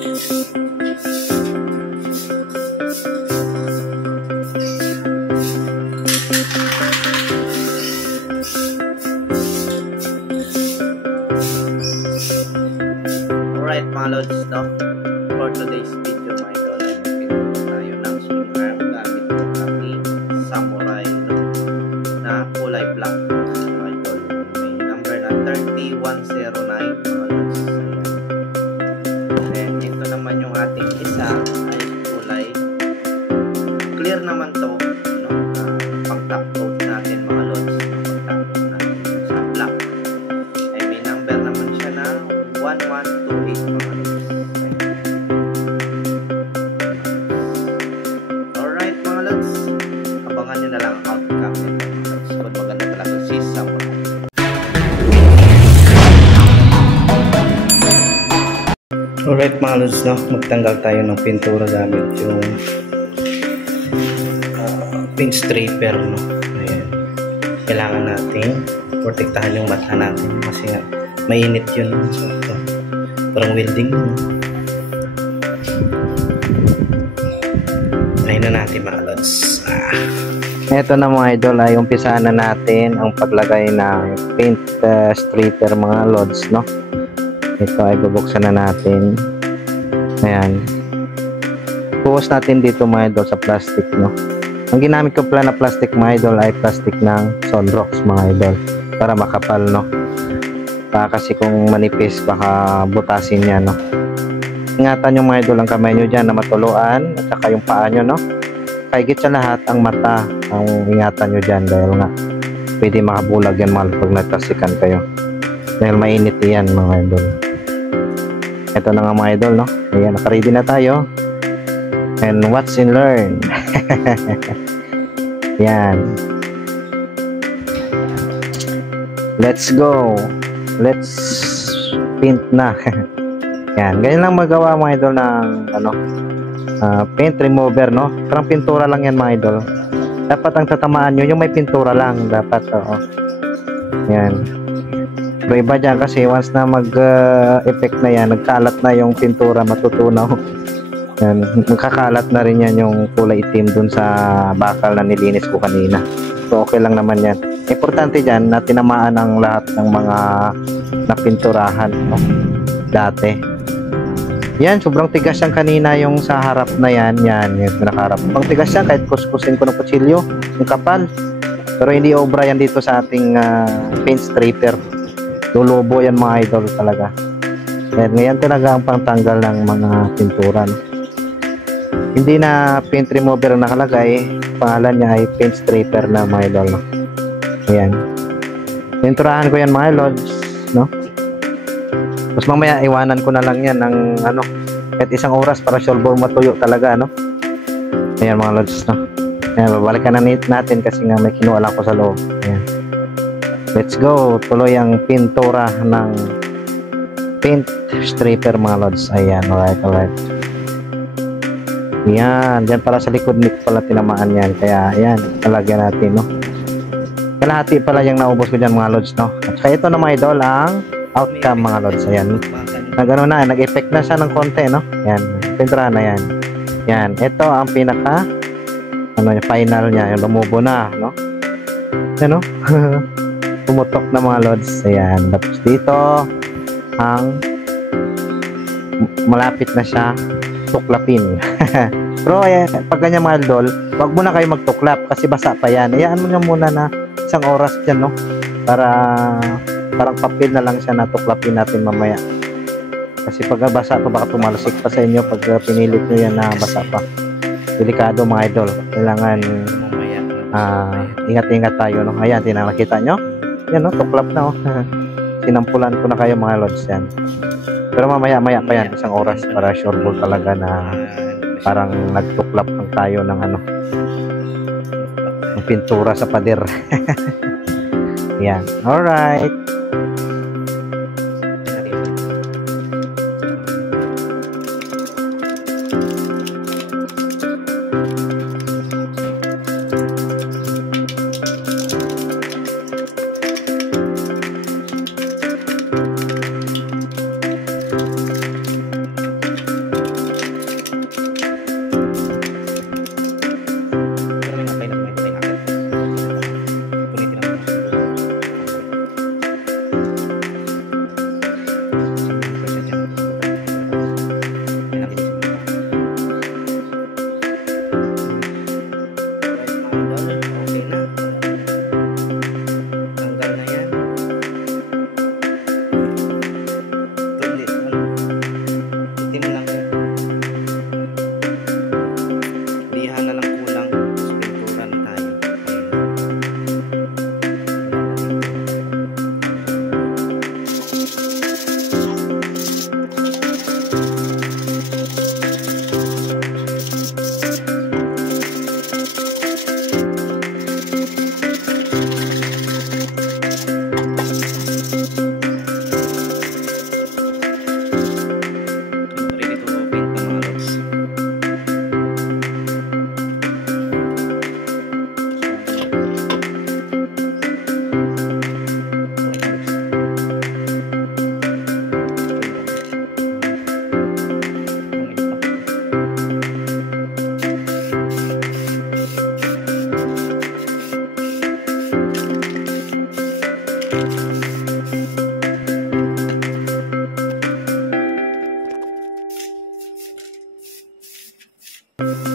Alright mga lods, no? For today's video mga idol, ay magpinto tayo ng swing arm gamit yung ating samurai, no? Na kulay black mga idol. May number na 30109 mga lods. Then ito naman yung ating isa ay kulay clear naman to, no? Pang top coat natin mga lods. Pang top coat natin sa black. Ay may number naman siya na 1128 mga lods. Alright mga lods, abangan nyo na lang ang outcome nito mga lods. Kung maganda talaga si Samurai. Alright mga lods, no? Magtanggal tayo ng pintura gamit yung paint stripper, no? Ayan. Kailangan natin protektahan yung mata natin kasi nga mainit yun. So, ito, parang welding. Try na natin mga lods. Ito na mga idol ay umpisahan na natin ang paglagay ng paint stripper mga lods, no? Ito ay bubuksan na natin. Ayan. Buhos natin dito mga idol sa plastic, no? Ang ginamit ko pala na plastic mga idol ay plastic ng Sunrox mga idol para makapal, no? Kasi kung manipis baka butasin niya, no? Ingatan yung mga idol ang kamay nyo dyan na matuluan at saka yung paa nyo, no? Kahigit sa lahat ang mata ang ingatan nyo dyan dahil nga pwede makabulag yan mahal pag nagtasikan kayo dahil mainit yan mga idol. Ito na nga mga idol, no? Ayan, nakaready na tayo and watch and learn. Yan, let's go, let's paint na. Yan, ganyan lang magawa mga idol ng ano, paint remover, no? Parang pintura lang yan mga idol. Dapat ang tatamaan nyo yung may pintura lang dapat. Oo. Yan, pero iba dyan kasi once na mag-effect na yan, nagkalat na yung pintura, matutunaw. Yan, magkakalat na rin yan yung kulay itim dun sa bakal na nilinis ko kanina. So okay lang naman yan. Importante dyan na tinamaan ang lahat ng mga napinturahan, no? Dati. Yan, sobrang tigas yan kanina yung sa harap na yan. Yan, yung nakaharap. Pang tigas yan kahit kuskusin ko ng kutsilyo, yung kapal. Pero hindi obra yan dito sa ating paint stripper. Lulubo yan mga idol talaga. Yan, ngayon talaga ang pangtanggal ng mga pintura, no? Hindi na paint remover ang nakalagay, pangalan niya ay paint stripper na mga idol, no? Ayan, pinturahan ko yan mga lods, no? Tapos mamaya iwanan ko na lang yan ng ano, kahit isang oras para solve matuyo talaga, no? Ayan mga lods, no? Ayan, babalikan na natin kasi nga may kinuha lang ko sa loob. Ayan, let's go, tuloy ang pintura ng paint stripper mga lods. Ayan, alright, alright. Yan, dyan para sa likod nito pala tinamaan yan. Kaya yan, talagyan natin, no? Kalahati pala yung naubos ko dyan mga lods, no? At saka ito na mga idol ang outcome mga lods. Ayan, nag-ano na, nag-effect na siya ng konti, no? Yan, pintura na yan. Yan, ito ang pinaka ano, yung final niya, yung lumubo na, no? Yan, no? Pumutok na mga lods. Ayan, tapos dito ang malapit na siya tuklapin. Pero pag ganyan mga idol, wag muna kayo magtuklap kasi basa pa yan. Hayaan mo nyo muna na isang oras dyan, no? Para parang papel na lang siya na tuklapin natin mamaya. Kasi pag basa pa baka tumalsik pa sa inyo pag pinilit nyo yan na basa pa. Delikado mga idol. Kailangan ingat-ingat tayo, no? Ayan, tinakita nyo? Yan, no? Tuklap na, oh. Sinampulan ko na kayo mga lods yan. Pero mamaya-maya pa yan, isang oras para sure ball talaga na parang nagtuklap lang tayo ng ano, ng pintura sa pader. Yan, alright. Bye.